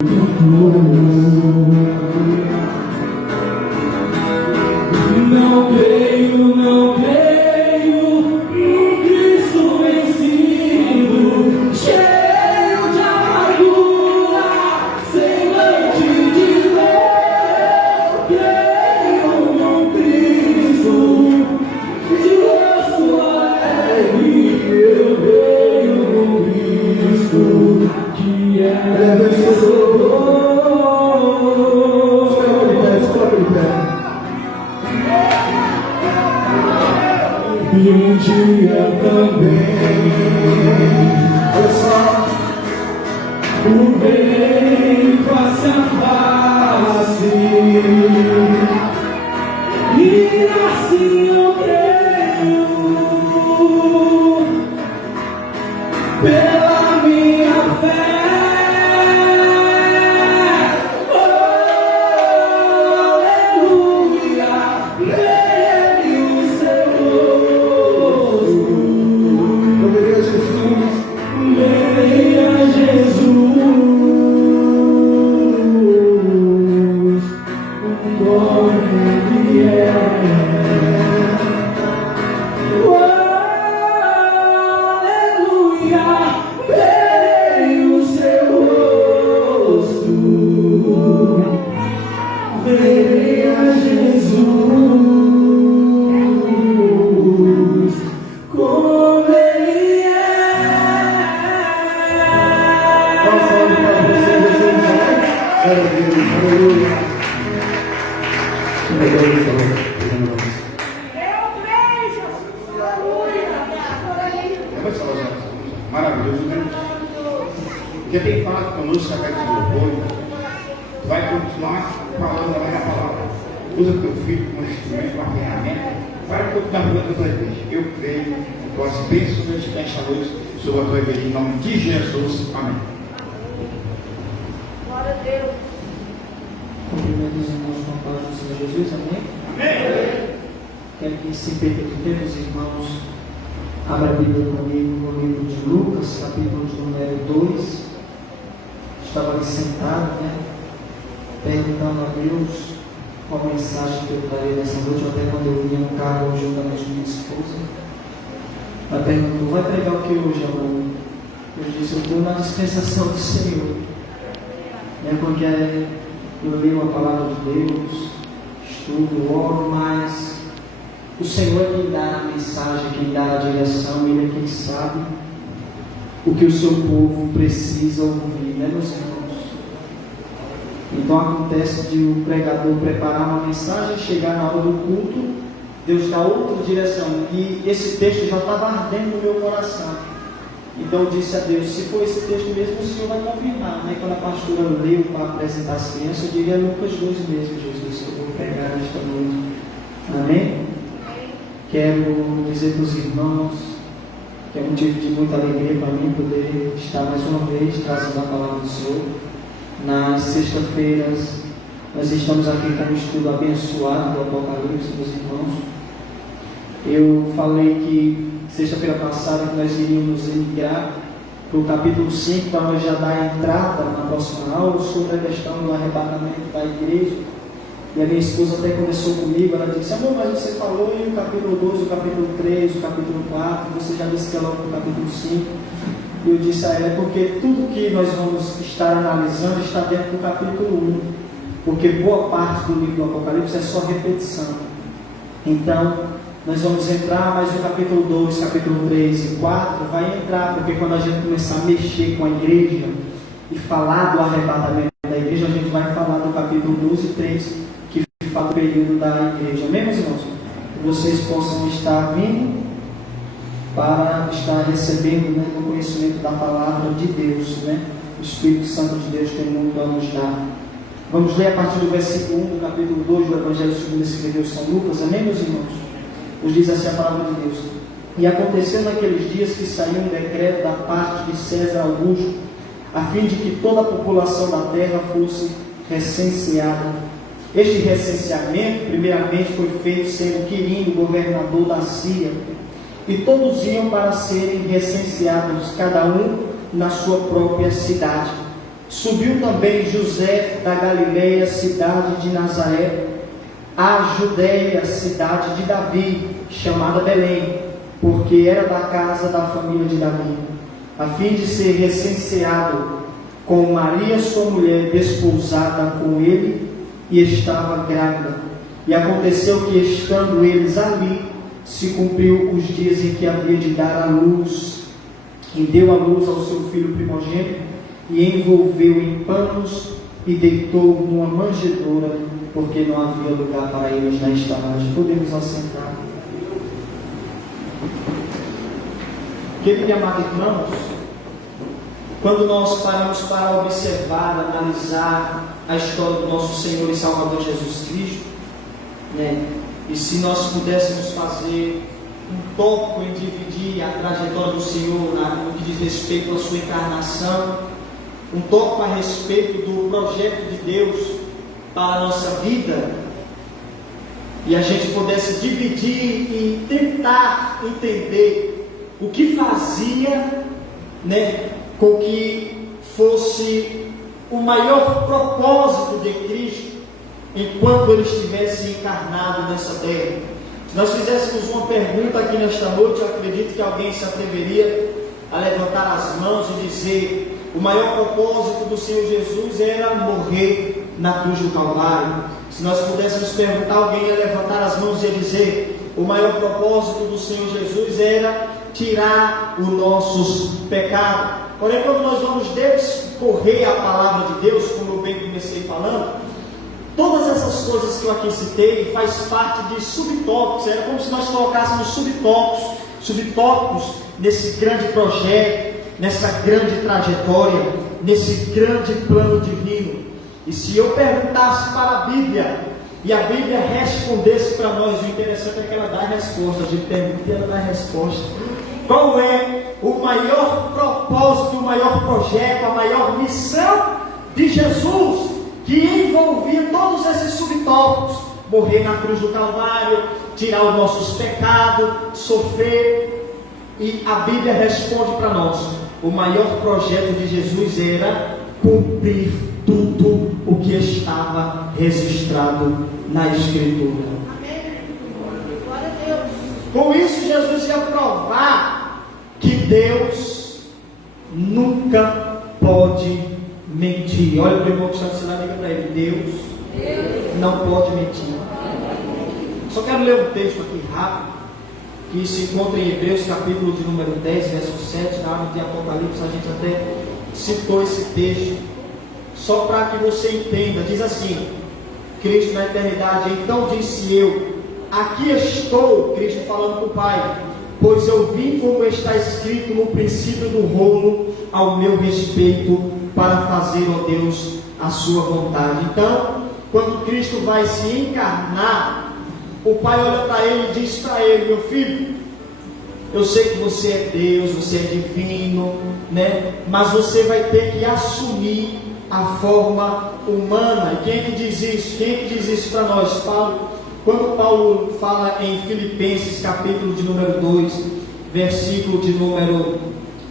Não creio no Cristo vencido, cheio de amargura, semblante de Deus. Creio no Cristo de rosto alegre. Eu creio no Cristo que é vencedor. E um dia também, olha só, o verei face a face, e assim eu creio, pela minha fé. Maravilhoso, né? Porque tem falado conosco a de louvor, vai continuar falando a minha palavra. Usa teu filho como instrumento, uma ferramenta, vai continuar falando a tua igreja. Eu creio com as bênçãos desta noite sobre a tua igreja, em nome de Jesus. Amém. Glória a Deus. Cumprimento os irmãos com a paz do Senhor Jesus, amém? Amém. Quero que se permitem os irmãos, abra a Bíblia comigo no livro de Lucas, capítulo de número 2. Estava ali sentado, perguntando a Deus qual mensagem que eu traria nessa noite, até quando eu vinha no carro juntamente com minha esposa. Ela perguntou: vai pregar o que hoje, amor? Eu disse: eu estou na dispensação do Senhor. Porque eu leio a palavra de Deus, estudo, oro, mas o Senhor é quem dá a mensagem, quem dá a direção, Ele é quem sabe o que o seu povo precisa ouvir, meus irmãos? Então acontece de o pregador preparar uma mensagem, chegar na hora do culto, Deus dá outra direção, e esse texto já estava ardendo no meu coração. Então eu disse a Deus: se for esse texto mesmo, o Senhor vai confirmar. Quando a pastora leu para apresentar as crianças, eu diria Lucas 2 mesmo, Jesus, que eu vou pregar esta noite. Amém? Quero dizer para os irmãos que é um motivo de muita alegria para mim poder estar mais uma vez trazendo a palavra do Senhor. Nas sextas-feiras nós estamos aqui com um estudo abençoado do Apocalipse, meus irmãos. Eu falei que sexta-feira passada que nós iríamos emigrar para o capítulo 5, para nós já dar a entrada na próxima aula sobre a questão do arrebatamento da igreja. E a minha esposa até começou comigo, ela disse: amor, mas você falou em o capítulo 2, o capítulo 3, o capítulo 4, você já disse que é logo no capítulo 5. E eu disse a ela: porque tudo que nós vamos estar analisando está dentro do capítulo 1, porque boa parte do livro do Apocalipse é só repetição. Então, nós vamos entrar, mas o capítulo 2, capítulo 3 e 4 vai entrar, porque quando a gente começar a mexer com a igreja e falar do arrebatamento da igreja, a gente vai falar do capítulo 2 e 3, que fala do período da igreja. Amém, meus irmãos? Que vocês possam estar vindo para estar recebendo o conhecimento da palavra de Deus, O Espírito Santo de Deus tem muito a nos dar. Vamos ler a partir do versículo 1 do capítulo 2 do Evangelho segundo escreveu São Lucas. Amém, meus irmãos? Nos diz assim a palavra de Deus: e aconteceu naqueles dias que saiu um decreto da parte de César Augusto, a fim de que toda a população da terra fosse recenseada. Este recenseamento, primeiramente, foi feito sendo Quirino, governador da Síria, e todos iam para serem recenseados, cada um na sua própria cidade. Subiu também José da Galileia, cidade de Nazaré, à Judéia, cidade de Davi, chamada Belém, porque era da casa da família de Davi, a fim de ser recenseado com Maria, sua mulher, desposada com ele, e estava grávida. E aconteceu que, estando eles ali, se cumpriu os dias em que havia de dar à luz, e deu à luz ao seu filho primogênito, e envolveu em panos e deitou numa manjedoura, porque não havia lugar para eles na estalagem. Podemos assentar. Queridos e amados irmãos, quando nós paramos para observar, analisar a história do nosso Senhor e Salvador Jesus Cristo, e se nós pudéssemos fazer um tópico em dividir a trajetória do Senhor no que diz respeito à sua encarnação, um tópico a respeito do projeto de Deus para a nossa vida, e a gente pudesse dividir e tentar entender o que fazia, com que fosse o maior propósito de Cristo enquanto Ele estivesse encarnado nessa terra. Se nós fizéssemos uma pergunta aqui nesta noite, eu acredito que alguém se atreveria a levantar as mãos e dizer: o maior propósito do Senhor Jesus era morrer na cruz do Calvário. Se nós pudéssemos perguntar, alguém ia levantar as mãos e ia dizer: o maior propósito do Senhor Jesus era tirar os nossos pecados. Porém, quando nós vamos discorrer a palavra de Deus, como eu bem comecei falando, todas essas coisas que eu aqui citei faz parte de subtópicos. Era como se nós colocássemos subtópicos nesse grande projeto, nessa grande trajetória, nesse grande plano divino. E se eu perguntasse para a Bíblia, e a Bíblia respondesse para nós, o interessante é que ela dá a resposta. A gente pergunta e ela dá a resposta. Qual é o maior propósito, o maior projeto, a maior missão de Jesus, que envolvia todos esses subtópicos? Morrer na cruz do Calvário, tirar os nossos pecados, sofrer. E a Bíblia responde para nós: o maior projeto de Jesus era cumprir tudo o que estava registrado na Escritura. Amém. Glória a Deus. Com isso, Jesus ia provar que Deus nunca pode mentir. Olha para o irmão que está do seu lado e diga para ele: Deus não pode mentir. Só quero ler um texto aqui rápido, que se encontra em Hebreus, capítulo de número 10, verso 7, na área de Apocalipse. A gente até citou esse texto, só para que você entenda. Diz assim: Cristo na eternidade: então disse eu, aqui estou, Cristo falando com o Pai, pois eu vim como está escrito no princípio do rolo ao meu respeito, para fazer, ó Deus, a sua vontade. Então, quando Cristo vai se encarnar, o Pai olha para ele e diz para ele: meu filho, eu sei que você é Deus, você é divino, mas você vai ter que assumir a forma humana. E quem é que diz isso? Quem é que diz isso para nós? Paulo. Quando Paulo fala em Filipenses, capítulo de número 2, versículo de número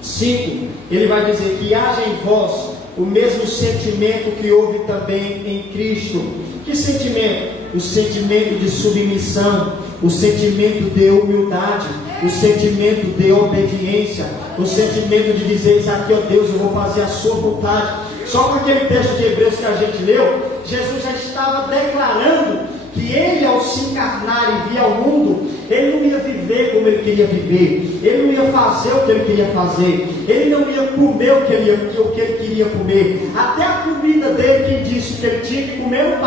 5, ele vai dizer que haja em vós o mesmo sentimento que houve também em Cristo. Que sentimento? O sentimento de submissão, o sentimento de humildade, o sentimento de obediência, o sentimento de dizer: aqui, ó Deus, eu vou fazer a sua vontade. Só com aquele texto de Hebreus que a gente leu, Jesus já estava declarando que ele, ao se encarnar e vir ao mundo, ele não ia viver como ele queria viver, ele não ia fazer o que ele queria fazer, ele não ia comer o que ele queria comer. Até a comida dele, quem disse que ele tinha que comer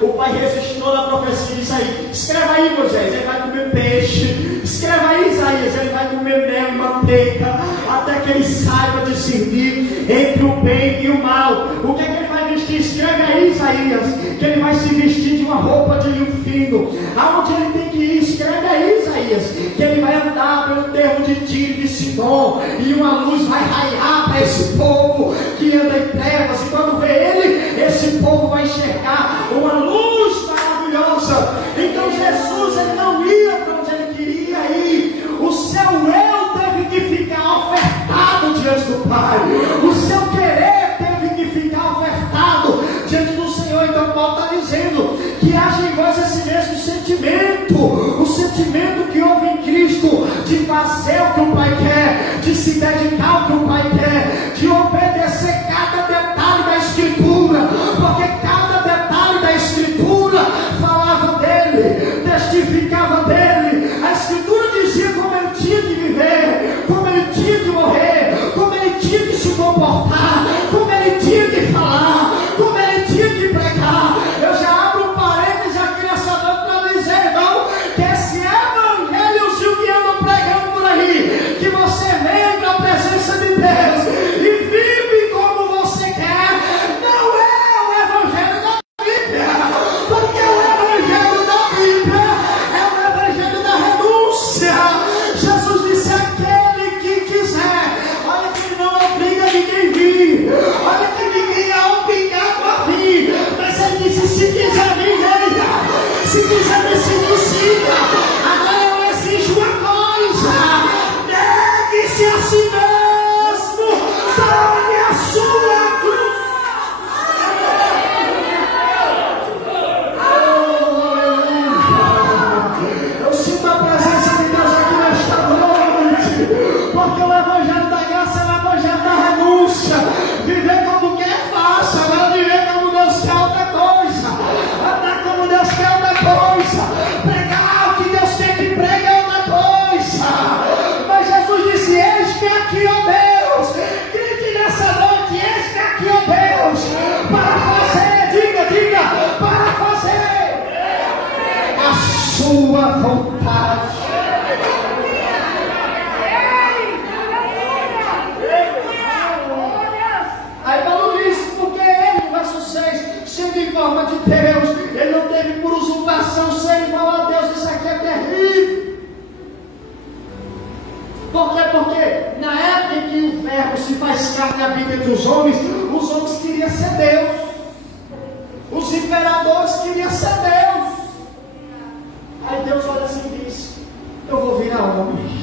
o Pai registrou na profecia disso aí. Escreva aí, Moisés, ele vai comer peixe. Escreva aí, Isaías, ele vai comer mel e manteiga, até que ele saiba discernir entre o bem e o mal. O que é que ele vai vestir? Escreve aí, Isaías, que ele vai se vestir de uma roupa de linho fino. Aonde ele tem que ir? Escreve aí, Isaías, que ele vai andar pelo termo de Tiro e de Sidom, e uma luz vai raiar para esse povo que anda em trevas, e quando vê ele, esse povo vai enxergar uma luz maravilhosa. Então Jesus, ele não ia para onde ele queria ir. O seu eu teve que ficar ofertado diante do Pai, o seu querer teve que ficar Senhor, então Paulo está dizendo que haja em vós esse mesmo sentimento, o sentimento que houve em Cristo, de fazer o que o Pai quer, de se dedicar ao que o Pai quer, de obedecer cada detalhe da Escritura, porque cada detalhe da Escritura falava dele, testificava dele. A Escritura dizia como ele tinha que viver, como ele tinha que morrer, como ele tinha que se comportar, como ele tinha que falar, como ele tinha que pregar. Eu já abro um parênteses aqui nessa noite para dizer, irmão, que esse evangelho que eu ando pregando por aí, que você vem para a presença de Deus e vive como você quer, não é o evangelho da Bíblia, porque o evangelho da Bíblia é o evangelho da renúncia. Jesus disse: aquele que quiser, olha que não obriga ninguém a vir, olha que ninguém é obrigado a vir, mas ele disse: se quiser vir, venha, se quiser me seguir, siga. Agora eu exijo uma coisa: negue-se a si mesmo, tome a sua cruz. Eu sinto a presença de Deus aqui nesta noite, porque o evangelho da graça é o evangelho da renúncia. Viver como quer é fácil, agora viver como Deus quer outra coisa, andar como Deus quer outra coisa, pregar o que Deus quer que pregue é outra coisa. Mas Jesus disse: eis-me aqui, ó Deus. Grite nessa noite: eis-me aqui, ó Deus, para fazer, diga, para fazer a sua vontade. Aí Paulo diz: porque ele, verso 6, sendo em forma de Deus, ele não teve por usurpação ser igual a Deus. Isso aqui é terrível. Por quê? Porque na época em que o verbo se faz carne e habita entre os homens queriam ser Deus, os imperadores queriam ser Deus. Aí Deus olha assim e diz: eu vou virar homem.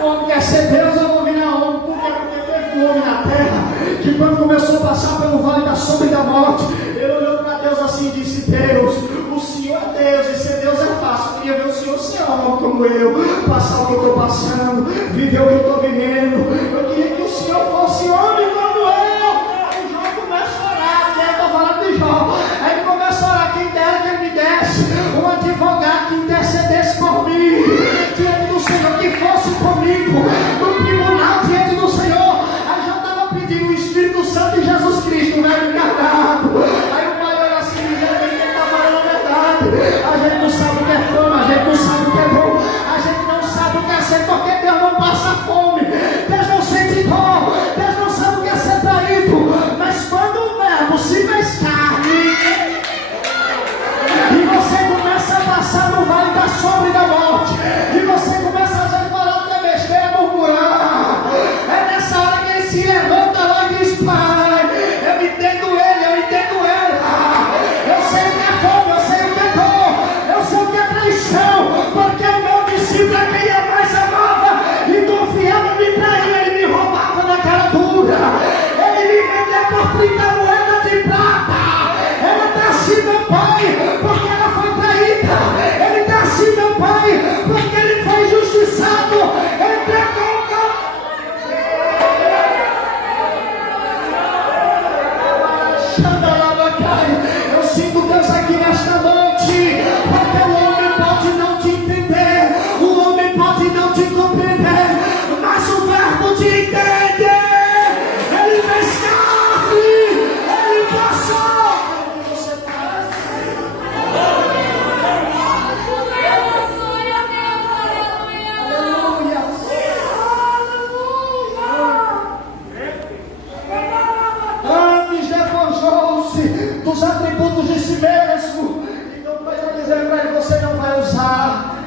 O homem quer ser Deus, eu vou virar homem. Porque teve um homem na terra que, quando começou a passar pelo vale da sombra e da morte, ele olhou para Deus assim e disse: Deus, o Senhor é Deus, e ser Deus é fácil. Eu queria ver o Senhor ser homem como eu, passar o que eu estou passando, viver o que eu estou vivendo. Eu queria que o Senhor fosse homem como eu. Aí Jó começa a orar, né? Estou falando de Jó. Aí ele começa a orar: quem dera que ele me desse um advogado que intercedesse por mim diante do Senhor, que fosse comigo no tribunal diante do Senhor. Aí já estava pedindo o Espírito Santo e Jesus Cristo, velho encarnado. Aí o pai olha assim e diz: ele está falando a verdade. A gente não sabe o que é fama, a gente não sabe o que é bom, a gente não sabe o que é ser, porque Deus não passa fome, Deus não sente dor, Deus não sabe o que é ser traído. Mas quando o verbo se faz carne e você começa a passar no vale da sombra e da morte, e você começa a falar até besteira, murmurar, é nessa hora que ele se levanta lá e diz: Pai, eu entendo ele, eu sei o que é fogo, eu sei o que é dor, eu sei o que é traição, porque o meu discípulo é quem eu mais amava e confiava, me traía, ele me roubava na cara dura, ele me vendeu por 30 moedas de prata. Ela está assim, meu pai, porque ela foi traída. Ele está assim, meu pai, porque ele foi injustiçado. Entregou o Eu sinto Deus aqui nesta noite, porque o homem pode não te entender, o homem pode não te compreender, mas o verbo te entende. Ele fez carne, ele passou. Você faz. Antes despojou-se dos atributos de si mesmo. Então Pai está dizendo para ele: você não vai usar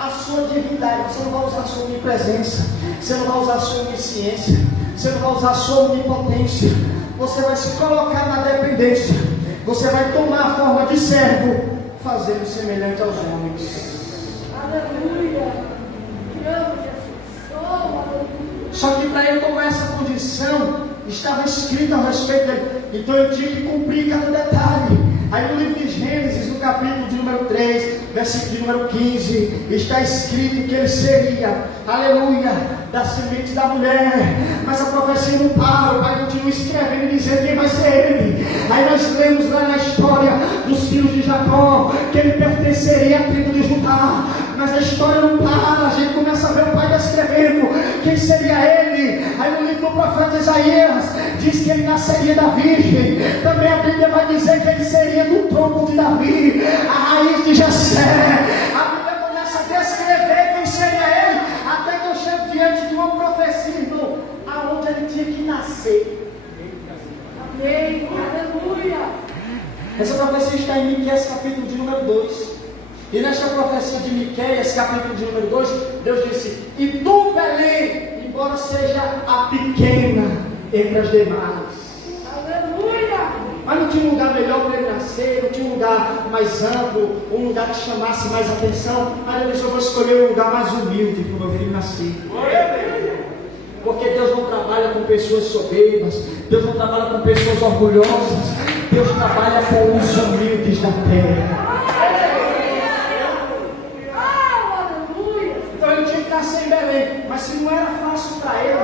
a sua divindade, você não vai usar a sua onipresença, você não vai usar a sua onisciência, você não vai usar a sua onipotência, você vai se colocar na dependência, você vai tomar a forma de servo, fazendo semelhante aos homens. Aleluia. Te amo, Jesus. Oh, aleluia. Só que para ele tomar essa condição, estava escrito a respeito dele. Então ele tinha que cumprir cada detalhe. Aí no livro de Gênesis, no capítulo de número 3, versículo de número 15, está escrito que ele seria, aleluia, da semente da mulher. Mas a profecia não para, o pai continua escrevendo e dizendo quem vai ser ele. Aí nós lemos lá na história dos filhos de Jacó, que ele pertenceria à tribo de Judá. Mas a história não para, a gente começa a ver o pai descrevendo quem seria ele. Aí no livro do profeta Isaías, diz que ele nasceria da virgem. Também a Bíblia vai dizer que ele seria do tronco de Davi, a raiz de Jessé. A Bíblia começa a descrever quem seria ele, até que eu chego diante de uma profecia, irmão, aonde ele tinha que nascer. Amém. Aleluia. Essa profecia está em Miqueias capítulo de número 2. E nesta profecia de Miqueias capítulo de número 2, Deus disse: e tu, Belém, embora seja a pequena entre as demais. Aleluia. Mas não tinha um lugar melhor para ele nascer, não tinha um lugar mais amplo, um lugar que chamasse mais atenção. Aí ele disse: eu vou escolher um lugar mais humilde para o meu filho nascer. Porque Deus não trabalha com pessoas soberbas, Deus não trabalha com pessoas orgulhosas, Deus trabalha com os humildes da terra. Então ele tinha que nascer em Belém, mas se não era fácil para ele,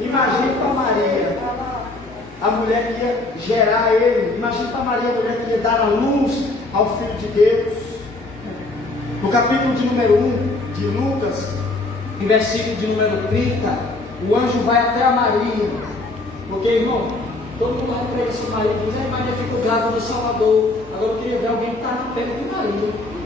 imagine para Maria, a mulher que ia gerar ele. Imagine para Maria, a mulher que ia dar a luz ao Filho de Deus. No capítulo de número 1 de Lucas, em versículo de número 30, o anjo vai até a Maria. Porque, irmão, todo mundo vai para esse marido e diz: Maria ficou grávida do Salvador. Agora eu queria ver alguém que está na pele de Maria.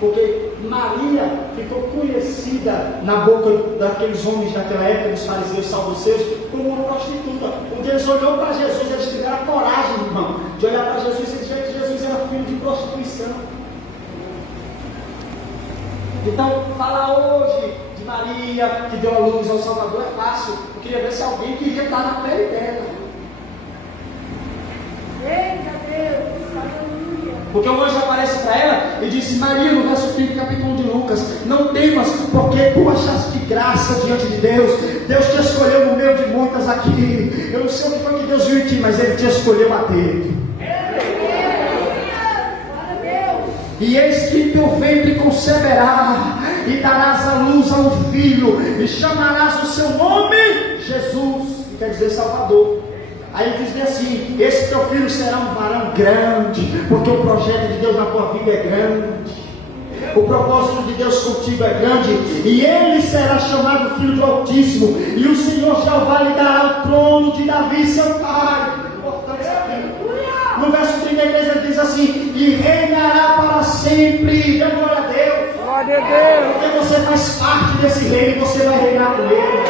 Porque Maria ficou conhecida na boca daqueles homens daquela época, dos fariseus saduceus, como uma prostituta. Um dia eles olhou para Jesus, eles tiveram a coragem, irmão, de olhar para Jesus e dizer que Jesus era filho de prostituição. Então, falar hoje de Maria, que deu a luz ao Salvador, é fácil. Eu queria ver se alguém queria estar na pele dela. Eita Deus. Aleluia. Porque o anjo aparece para ela e disse: Maria, no verso 5 capítulo de Lucas, não temas, porque tu achaste graça diante de Deus. Deus te escolheu no meio de muitas aqui. Eu não sei o que foi que Deus viu em ti, mas Ele te escolheu a dedo. E eis que teu ventre conceberá, e darás a luz a um filho, e chamarás o seu nome Jesus, que quer dizer Salvador. Aí diz assim: esse teu filho será um varão grande, porque o projeto de Deus na tua vida é grande, o propósito de Deus contigo é grande, e ele será chamado Filho do Altíssimo, e o Senhor Jeová lhe dará o trono de Davi seu pai. Importante aqui. No verso 33 ele diz assim: e reinará para sempre. Dê glória a Deus. Glória a Deus. Porque você faz parte desse reino e você vai reinar com ele.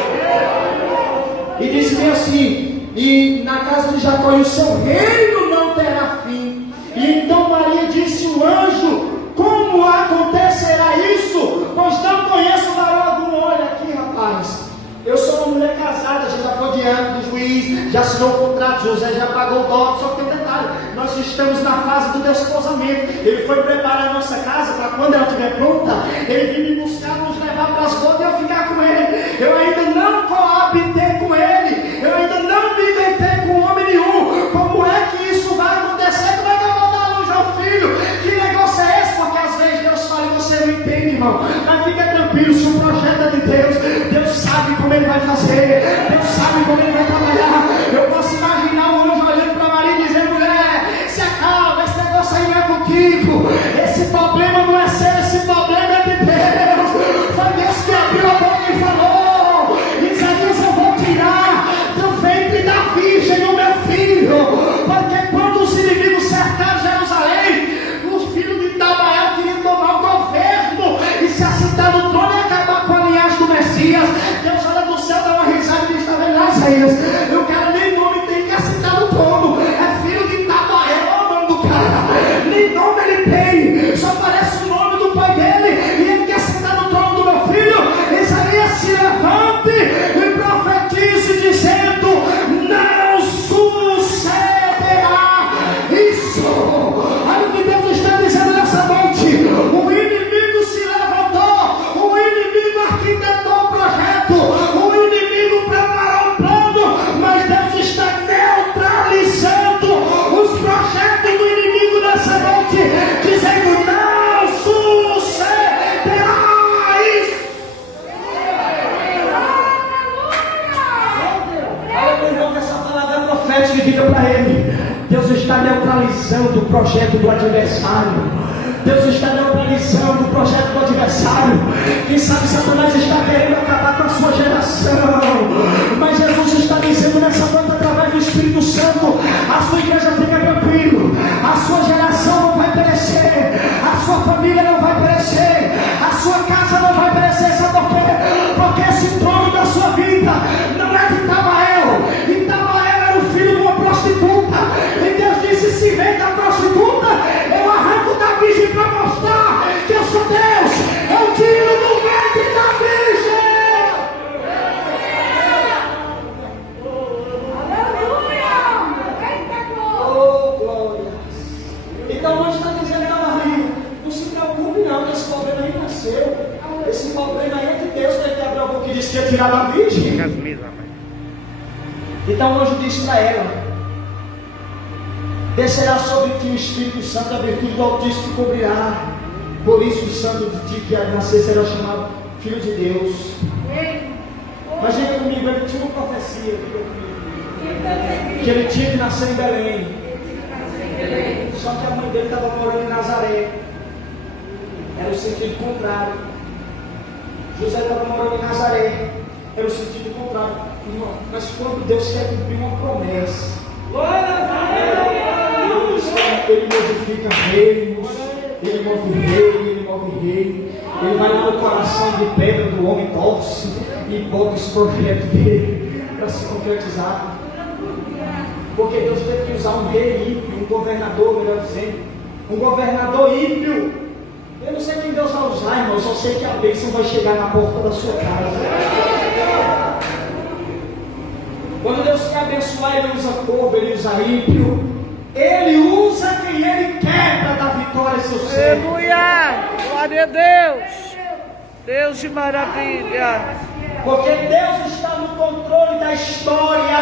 E diz bem assim: e na casa de Jacó e o seu reino não terá fim. E então Maria disse o anjo: como acontecerá isso? Pois não conheço varão algum. Olha aqui, rapaz, eu sou uma mulher casada, já foi diante do juiz, já assinou o contrato, José já pagou o dote. Só que tem um detalhe: nós estamos na fase do desposamento. Ele foi preparar a nossa casa para quando ela estiver pronta, ele vir me buscar, nos levar para as bodas e eu ficar com ele. Eu ainda não coabitei com ele, eu ainda não me deitei com homem nenhum. Como é que isso vai acontecer? Como é que eu vou dar luz ao filho? Que negócio é esse? Porque às vezes Deus fala e você não entende, irmão. Mas fica tranquilo, se o projeto é de Deus, Deus sabe como ele vai fazer, Deus sabe como ele vai trabalhar. Eu posso imaginar o anjo olhando para Maria e dizendo: mulher, se acalma, esse negócio aí não é contigo, esse problema não é seu, esse problema é de Deus. Foi Deus que abriu a boca e falou: Isaías, eu vou tirar do ventre da virgem o meu filho, porque quando os inimigos cercaram Jerusalém, os filhos de Tabael queriam tomar o governo e se assentar no trono e acabar com a linhagem do Messias. Deus olha do céu, dá uma risada e diz: está vendo lá, Isaías? Eu quero nem nome tem que assentar no trono, é filho de Tabael, olha o nome do cara, nem nome ele tem, só parece o nome do pai dele, e ele quer sentar no trono do meu filho. Isaías, se levante e profetize dizendo: não sucederá isso. Olha o que Deus está dizendo nessa noite: o inimigo se levantou, o inimigo arquitetou o projeto, o Deus está neutralizando o projeto do adversário. Deus está neutralizando o projeto do adversário. Quem sabe Satanás está querendo acabar com a sua geração, mas Jesus está dizendo nessa noite, através do Espírito Santo: a sua igreja fica tranquilo, a sua geração não vai perecer, a sua família não vai perecer, a sua casa não vai perecer. Sabe por quê? Porque esse trono da sua vida não é de Tabael. E Tabael era o filho de uma prostituta, e Deus disse: se vem da prostituta, eu arranco da virgem para mostrar que eu sou Deus. Eu tiro do ventre da virgem. Aleluia! Oh, glória. Então hoje está dizendo para Maria: não se preocupe não, que esse problema aí nasceu. Esse problema aí é de Deus, né? Que Abraão que disse que ia tirar da virgem. Então o anjo disse para ela: descerá sobre ti o Espírito Santo, a virtude do Altíssimo te cobrirá. Por isso o santo de ti que há de nascer será chamado Filho de Deus. Mas diga comigo, ele tinha uma profecia, que ele tinha que nascer em Belém. Só que a mãe dele estava morando em Nazaré. Era o sentido contrário. José estava morando em Nazaré. Era o sentido contrário. Mas quando Deus quer cumprir uma promessa, Ele modifica reinos, Ele move rei, Ele move rei. Ele vai lá no coração de pedra do homem, torce e bota esse projeto dele para se concretizar. Porque Deus teve que usar um rei ímpio, um governador, melhor dizendo, um governador ímpio. Eu não sei quem Deus vai usar, irmão, eu só sei que a bênção vai chegar na porta da sua casa. Quando Deus quer abençoar, Ele usa povo, Ele usa ímpio. Ele usa quem Ele quer para dar vitória ao seu ser. Aleluia! Glória a Deus! Deus de maravilha! Porque Deus está no controle da história.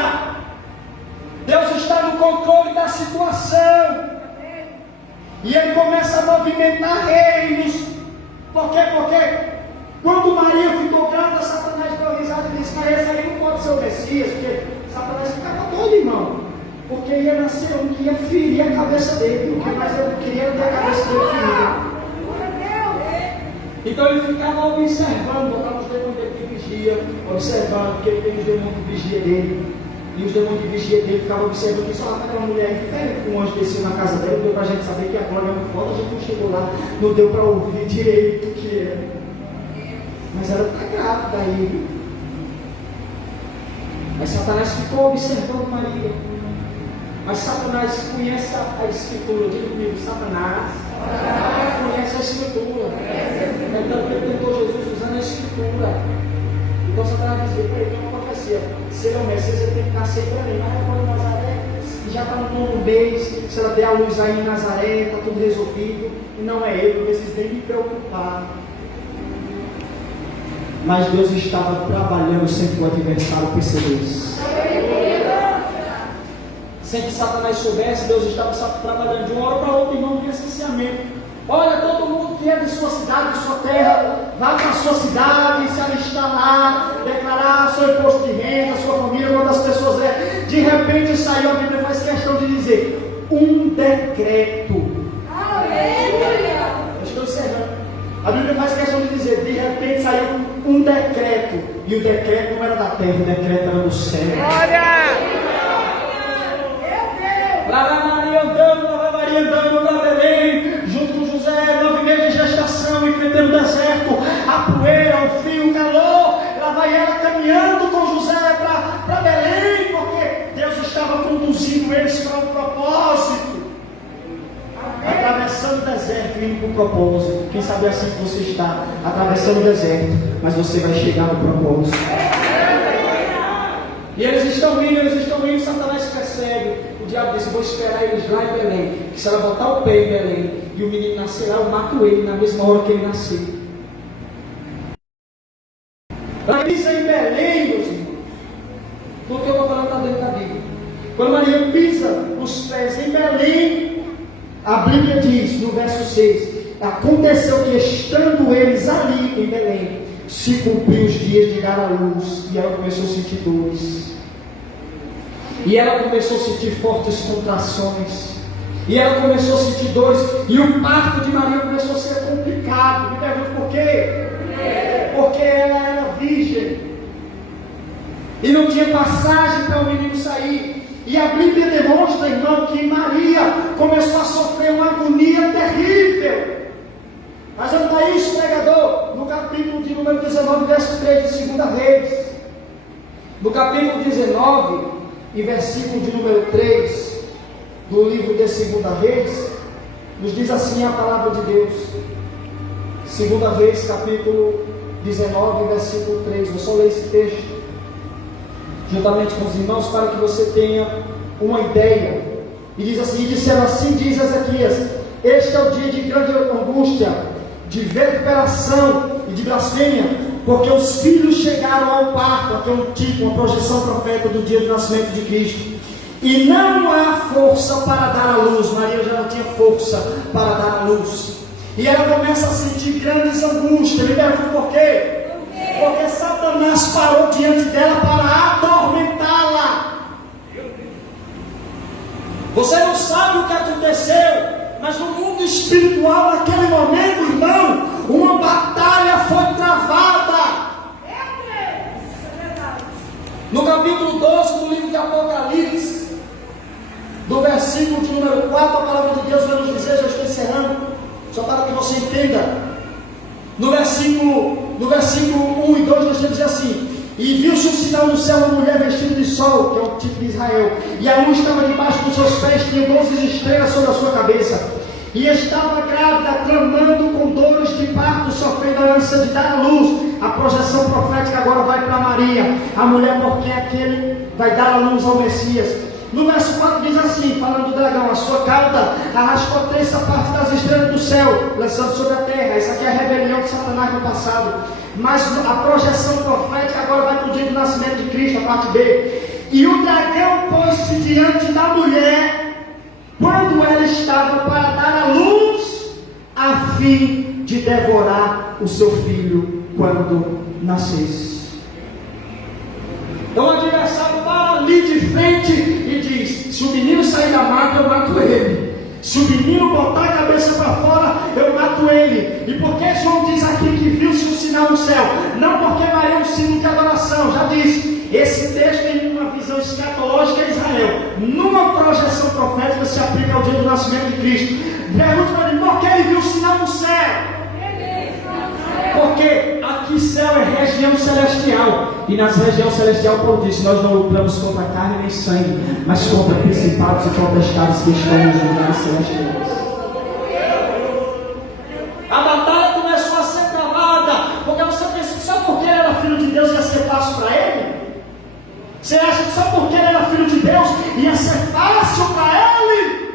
Deus está no controle da situação. E Ele começa a movimentar reinos. Por quê? Porque quando Maria ficou grávida, Satanás deu risada e disse: mas esse aí não pode ser o Messias. Porque Satanás ficava todo, irmão. Porque ia nascer um que ia ferir a cabeça dele. O que mais ele queria ter a cabeça dele ferida. Então ele ficava observando, botava os demônios dele de vigia, observando, porque ele tem os demônios de vigia dele. E os demônios de vigia dele ficavam observando que só aquela mulher diferente, que um anjo desceu na casa dela, deu para a gente saber que a glória é muito forte, a gente não chegou lá, não deu para ouvir direito o que era. Mas ela está grávida aí. Mas Satanás ficou observando Maria. Mas Satanás conhece a Escritura. Diga comigo: Satanás conhece a Escritura. Então ele tentou Jesus usando a Escritura. Então Satanás dizia: peraí, tem uma profecia. Se ele é o Messias, ele tem que nascer para mim. Mas agora em Nazaré, já está no nono mês. Se ela der a luz aí em Nazaré, está tudo resolvido. E não é ele, não precisa nem me preocupar. Mas Deus estava trabalhando sem que o adversário percebesse. Sem que Satanás soubesse, Deus estava trabalhando de uma hora para outra, irmão, de essenciamento. Olha, todo mundo que é de sua cidade, de sua terra, vá para a sua cidade, se alistar lá, declarar seu imposto de renda, sua família, quantas pessoas é. De repente saiu, a Bíblia faz questão de dizer, um decreto. Aleluia! Eu estou observando. A Bíblia faz questão de dizer, de repente saiu um decreto. E o decreto não era da terra, o decreto era do céu. Glória! Lá vai Maria andando para Belém, junto com José, 9 meses de gestação, enfrentando o deserto, a poeira, o frio, o calor. Lá vai ela caminhando com José para Belém, porque Deus estava conduzindo eles para um propósito. Atravessando o deserto, indo para o propósito. Quem sabe é assim que você está, atravessando o deserto, mas você vai chegar no propósito. E eles estão indo, Satanás persegue. O diabo disse: vou esperar eles lá em Belém, que se ela botar o pé em Belém e o menino nascer lá, eu mato ele na mesma hora que ele nascer. Ela pisa em Belém, meus irmãos. Porque eu vou falar está dentro da Bíblia. Quando Maria pisa os pés em Belém, a Bíblia diz no verso 6: aconteceu que estando eles ali em Belém, se cumpriu os dias de dar à luz, e ela começou a sentir dores. E ela começou a sentir fortes contrações. E ela começou a sentir dores. E o parto de Maria começou a ser complicado. Me pergunto por quê? Porque ela era virgem. E não tinha passagem para o menino sair. E a Bíblia demonstra, irmão, que Maria começou a sofrer uma agonia terrível. Mas onde está isso, pregador? No capítulo de número 19, verso 3 de 2 Reis. No capítulo 19 e versículo de número 3 do livro de 2 Reis, nos diz assim a palavra de Deus. 2 Reis, capítulo 19, versículo 3. Vou só ler esse texto juntamente com os irmãos para que você tenha uma ideia. E diz assim: e disseram assim, diz Ezequias: este é o dia de grande angústia, de vituperação e de blasfêmia, porque os filhos chegaram ao parto. Aqui é um tipo, uma projeção profética do dia do nascimento de Cristo. E não há força para dar à luz. Maria já não tinha força para dar à luz. E ela começa a sentir grandes angústias. Me pergunto por quê? Porque Satanás parou diante dela para atormentá-la. Você não sabe o que aconteceu, mas no mundo espiritual, naquele momento, irmão, uma batalha foi travada. No capítulo 12 do livro de Apocalipse, do versículo de número 4, a palavra de Deus vai nos dizer, já estou encerrando, só para que você entenda. No versículo 1 e 2 nós temos assim: e viu-se um sinal no céu, uma mulher vestida de sol, que é o tipo de Israel, e a luz estava debaixo dos seus pés, tinha 12 estrelas sobre a sua cabeça, e estava grávida, clamando com dores de parto, sofrendo a ânsia de dar à luz. A projeção profética agora vai para Maria, a mulher por quem aquele vai dar à luz ao Messias. No verso 4 diz assim, falando do dragão: a sua cauda arrastou a terça parte das estrelas do céu, lançando sobre a terra. Isso aqui é a rebelião de Satanás no passado. Mas a projeção profética agora vai para o dia do nascimento de Cristo, a parte B. E o dragão pôs-se diante da mulher quando ela estava para dar à luz, a fim de devorar o seu filho quando nascesse. Então o adversário para ali de frente e diz: se o menino sair da mata, eu mato ele. Se o menino botar a cabeça para fora, eu mato ele. E por que João diz aqui que viu-se um sinal no céu? Não porque Maria é um símbolo de adoração. Já disse, esse texto tem uma visão escatológica em Israel. Numa projeção profética se aplica ao dia do nascimento de Cristo. Pergunta para ele: por que ele viu o sinal no céu? Porque aqui céu é região celestial. E nas regiões celestiais, Paulo disse: nós não lutamos contra carne nem sangue, mas contra principados e potestades que estão nos lugares celestiais. A batalha começou a ser travada. Porque você pensa que só porque ele era filho de Deus ia ser fácil para ele? Você acha que só porque ele era filho de Deus ia ser fácil para ele?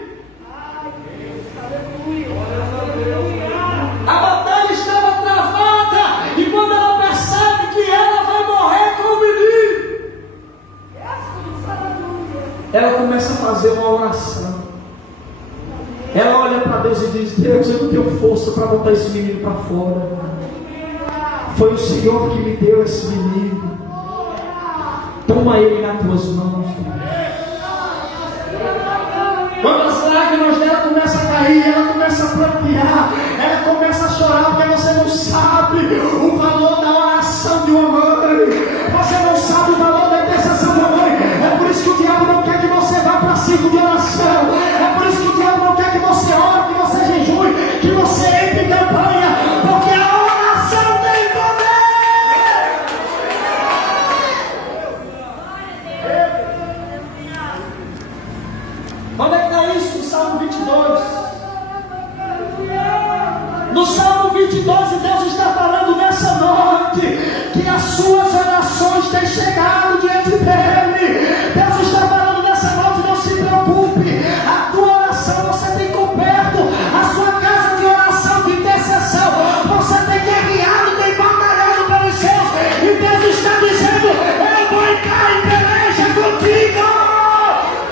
A batalha estava travada, e quando ela percebe que ela vai morrer com o menino, ela começa a fazer uma oração. Ela olha para Deus e diz: Deus, eu não tenho força para botar esse menino para fora. Foi o Senhor que me deu esse menino. Toma ele nas tuas mãos. Quando as lágrimas dela começam a cair, ela começa a prantear, ela começa a chorar, porque você não sabe o valor da oração de uma mãe. Você não sabe o valor da intercessão de uma mãe. É por isso que o diabo não quer que você vá para ciclo de oração. É por isso que o diabo não quer que você ore, que você jejue, que você entre em campanha, porque a oração tem poder. Onde é que está isso? No Salmo 22. No Salmo 22, Deus está falando nessa noite que as suas orações têm chegado diante dele. Deus está falando nessa noite: não se preocupe, a tua oração você tem coberto, a sua casa de oração, de intercessão, você tem guerreado, tem batalhado pelos céus, e Deus está dizendo: eu vou entrar em peleja contigo.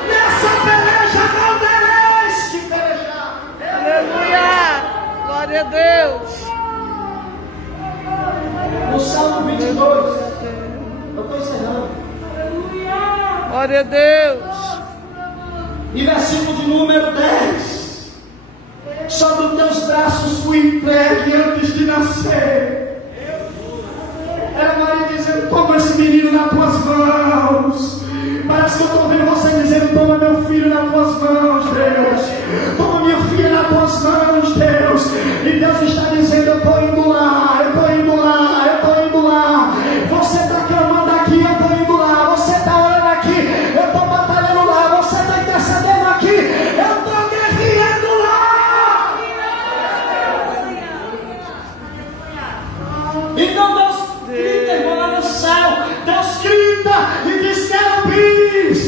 Nessa peleja não tereis que pelejar. Aleluia! Glória a Deus! No Salmo 22, eu estou encerrando. Glória a Deus. E versículo de número 10. Sobre os teus braços fui entregue antes de nascer. Era Maria dizendo: toma esse menino nas tuas mãos. Parece que eu estou ouvindo você dizendo: toma meu filho nas tuas mãos, Deus. Toma minha filha nas tuas mãos, Deus. E Deus está dizendo: eu estou indo lá, eu estou indo lá, eu estou indo lá. Você está clamando aqui, eu estou indo lá. Você está orando aqui, eu estou batalhando lá. Você está intercedendo aqui, eu estou guerreando lá. Então Deus grita, irmão, lá no céu. Deus grita e diz: querubins,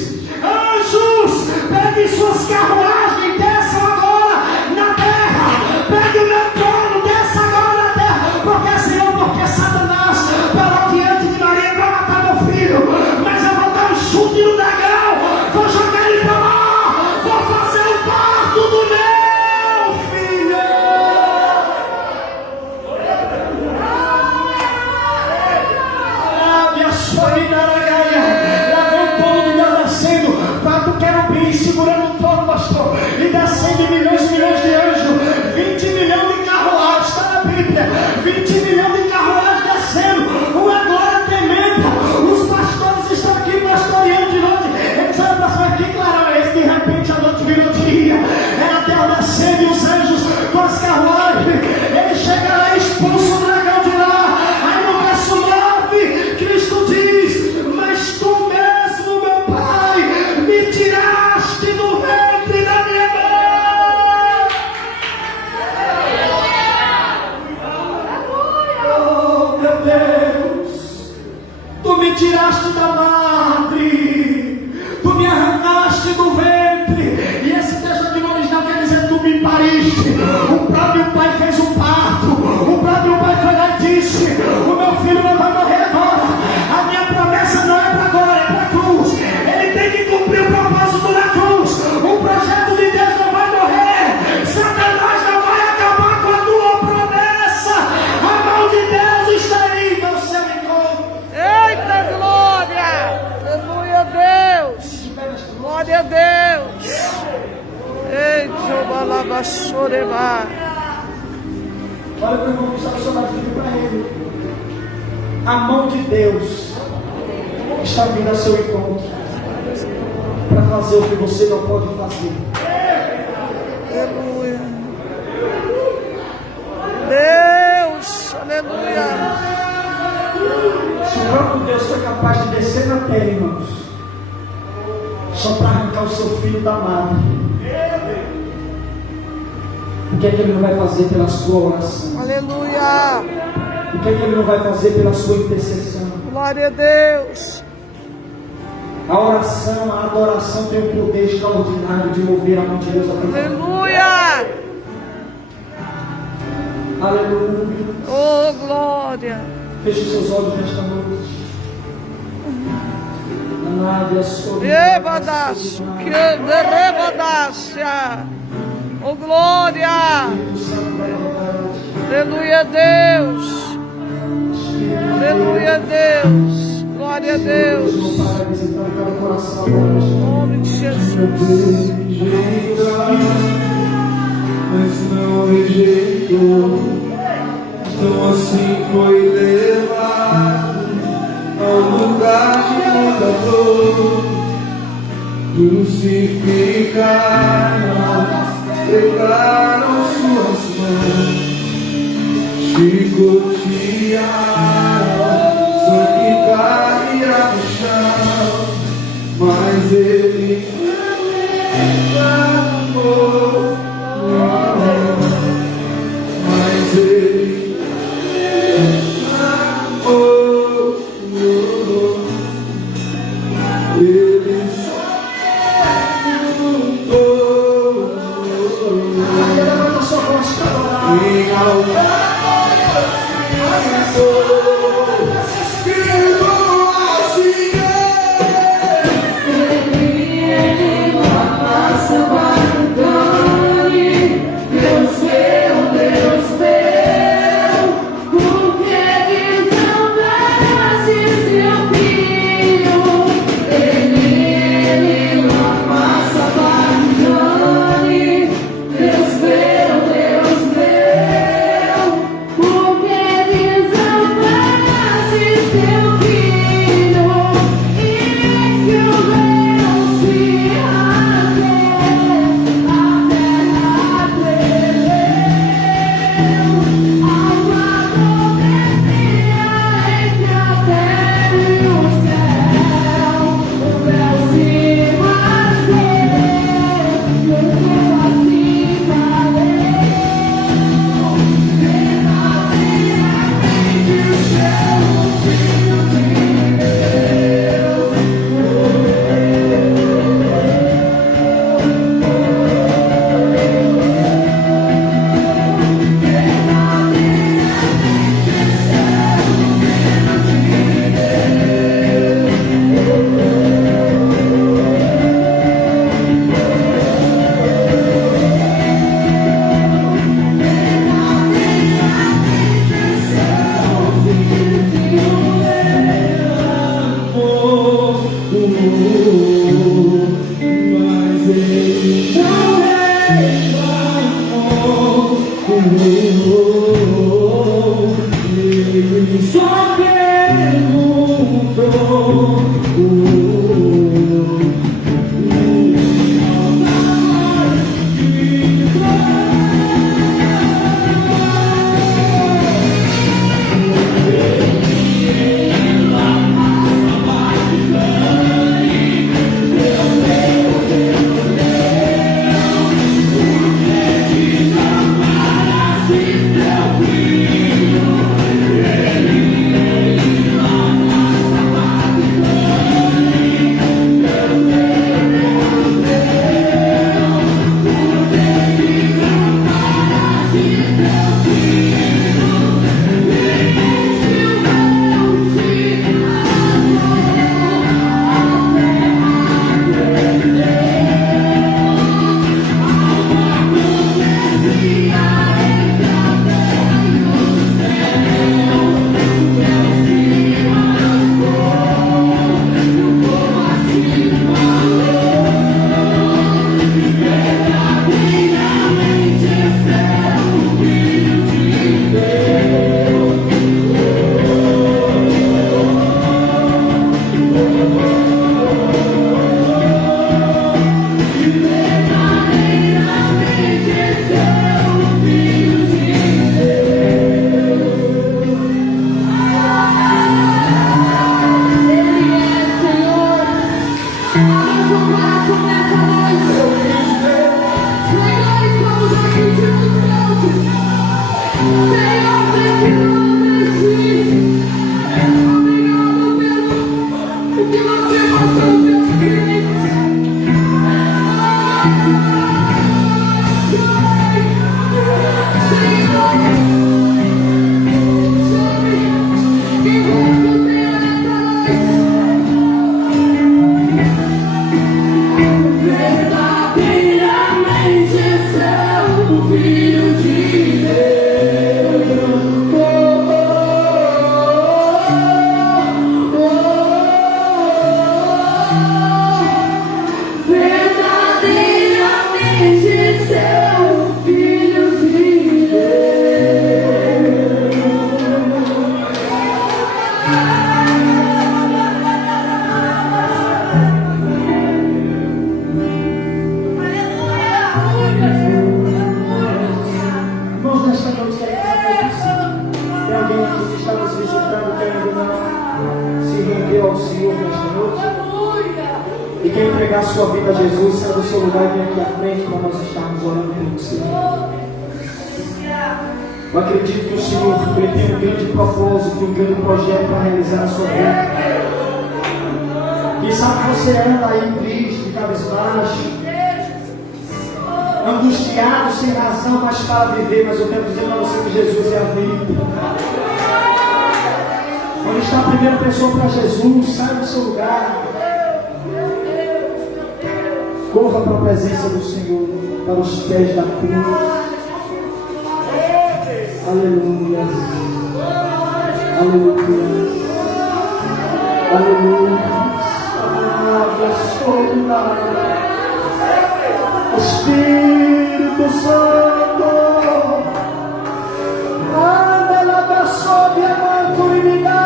anjos, peguem suas carruagens, desçam agora na terra. Pegue o meu trono, desça agora na terra. Porque Senhor, porque Satanás parou diante de Maria para matar meu filho. Mas eu vou dar um chute no dragão, vou jogar ele para lá, vou fazer o parto do meu filho. Minha sorina, lá vem o trono de Deus descendo, quatro querubins segurando o trono, pastor, e descendo milhões e milhões de anjos, 20 milhões de carruagens, está na Bíblia, 20 milhões de carruagens descendo, uma glória tremenda. Os pastores estão aqui pastoreando de noite, eles olham para cima, que clarão é esse? De repente a noite virou dia, era Deus descendo e os anjos com as carruagens, ele chega lá e expulsa o dragão de lá. Aí no verso 9, Cristo diz: mas tu mesmo, meu Pai, me tiraste do ventre da minha mãe. Oh, meu Deus, tu me tiraste da madre, tu me arrancaste do ventre. E esse texto aqui no original quer dizer: tu me pariste. O próprio pai fez um parto, o próprio pai foi lá e disse: o meu filho não vai morrer agora. A minha promessa não é para agora, é para a cruz. Ele tem que cumprir o propósito da cruz. O projeto de Deus não vai morrer. Satanás não vai acabar com a tua promessa. A mão de Deus está aí, meu céu encontro. Eita glória! Aleluia a Deus! Glória a Deus! Eita, balabachoreba! Olha para o irmão que está do seu lado, diga para ele: a mão de Deus está vindo ao seu encontro para fazer o que você não pode fazer. Aleluia! Deus! Aleluia! Se o próprio Deus foi capaz de descer na terra, irmãos, só para arrancar o seu filho da madre, o que é que ele não vai fazer pela sua oração? Aleluia! O que é que ele não vai fazer pela sua intercessão? Glória a Deus! A oração, a adoração tem um poder extraordinário de mover a mão de Deus a vida. Aleluia! Aleluia. Oh, glória! Feche seus olhos nesta noite. Rebadaço, que rebadaça! Oh, glória! Aleluia a Deus! Aleluia a Deus! Glória a Deus! Em nome de Jesus! Mas não rejeitou, então assim foi levado ao lugar de muita dor. Crucificaram, pegaram suas mãos, chicotearam, sangue caía no chão, mas ele amou. Mas ele amou, ele Levanta sua voz para orar. em algo. Senhor nesta noite? E quem entregar a sua vida a Jesus, sai do seu lugar e vem aqui à frente para nós estarmos orando por você. Eu acredito que o Senhor ele tem um grande propósito, um grande projeto para realizar a sua vida. Quem sabe você anda aí triste, cabisbaixo, angustiado, sem razão, mas para viver. Mas eu quero dizer para você que Jesus é a vida. Onde está a primeira pessoa para Jesus, sai do seu lugar. Corra para a presença do Senhor, para os pés da cruz. Aleluia. Aleluia. Aleluia. Espírito Santo, anda lá da sombra da comunidade.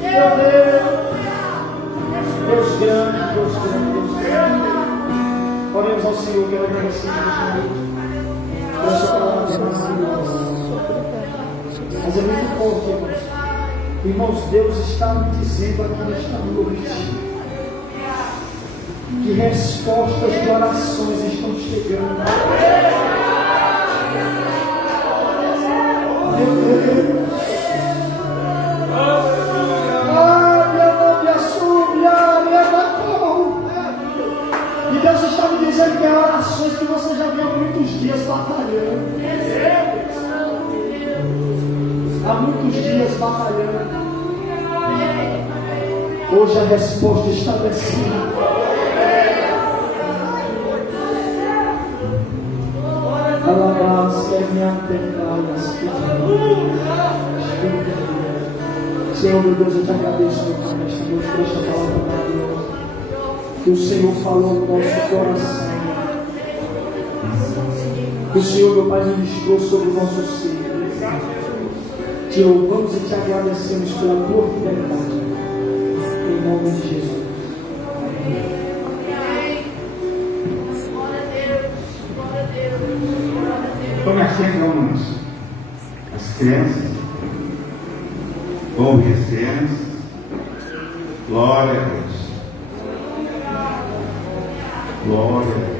Meu Deus, Deus grande, Deus grande, Deus grande. Oremos ao Senhor, quero agradecer. Essa palavra é maravilhosa. Mas é muito forte, irmãos. Irmãos, Deus está me dizendo aqui nesta noite que respostas de orações estão chegando. Meu Deus. E Deus está me dizendo que há orações que você já viu há muitos dias batalhando. Há muitos dias batalhando. Hoje a resposta está descendo. Senhor, meu Deus, eu te agradeço, meu Pai, nesta noite por esta palavra maravilhosa que o Senhor falou no nosso coração, que o Senhor, meu Pai, ministrou sobre o nosso ser. Te louvamos e te agradecemos pela tua fidelidade, em nome de Jesus. Tome assento, irmãos. As crianças, ouve as crianças. Glória a Deus. Glória a Deus.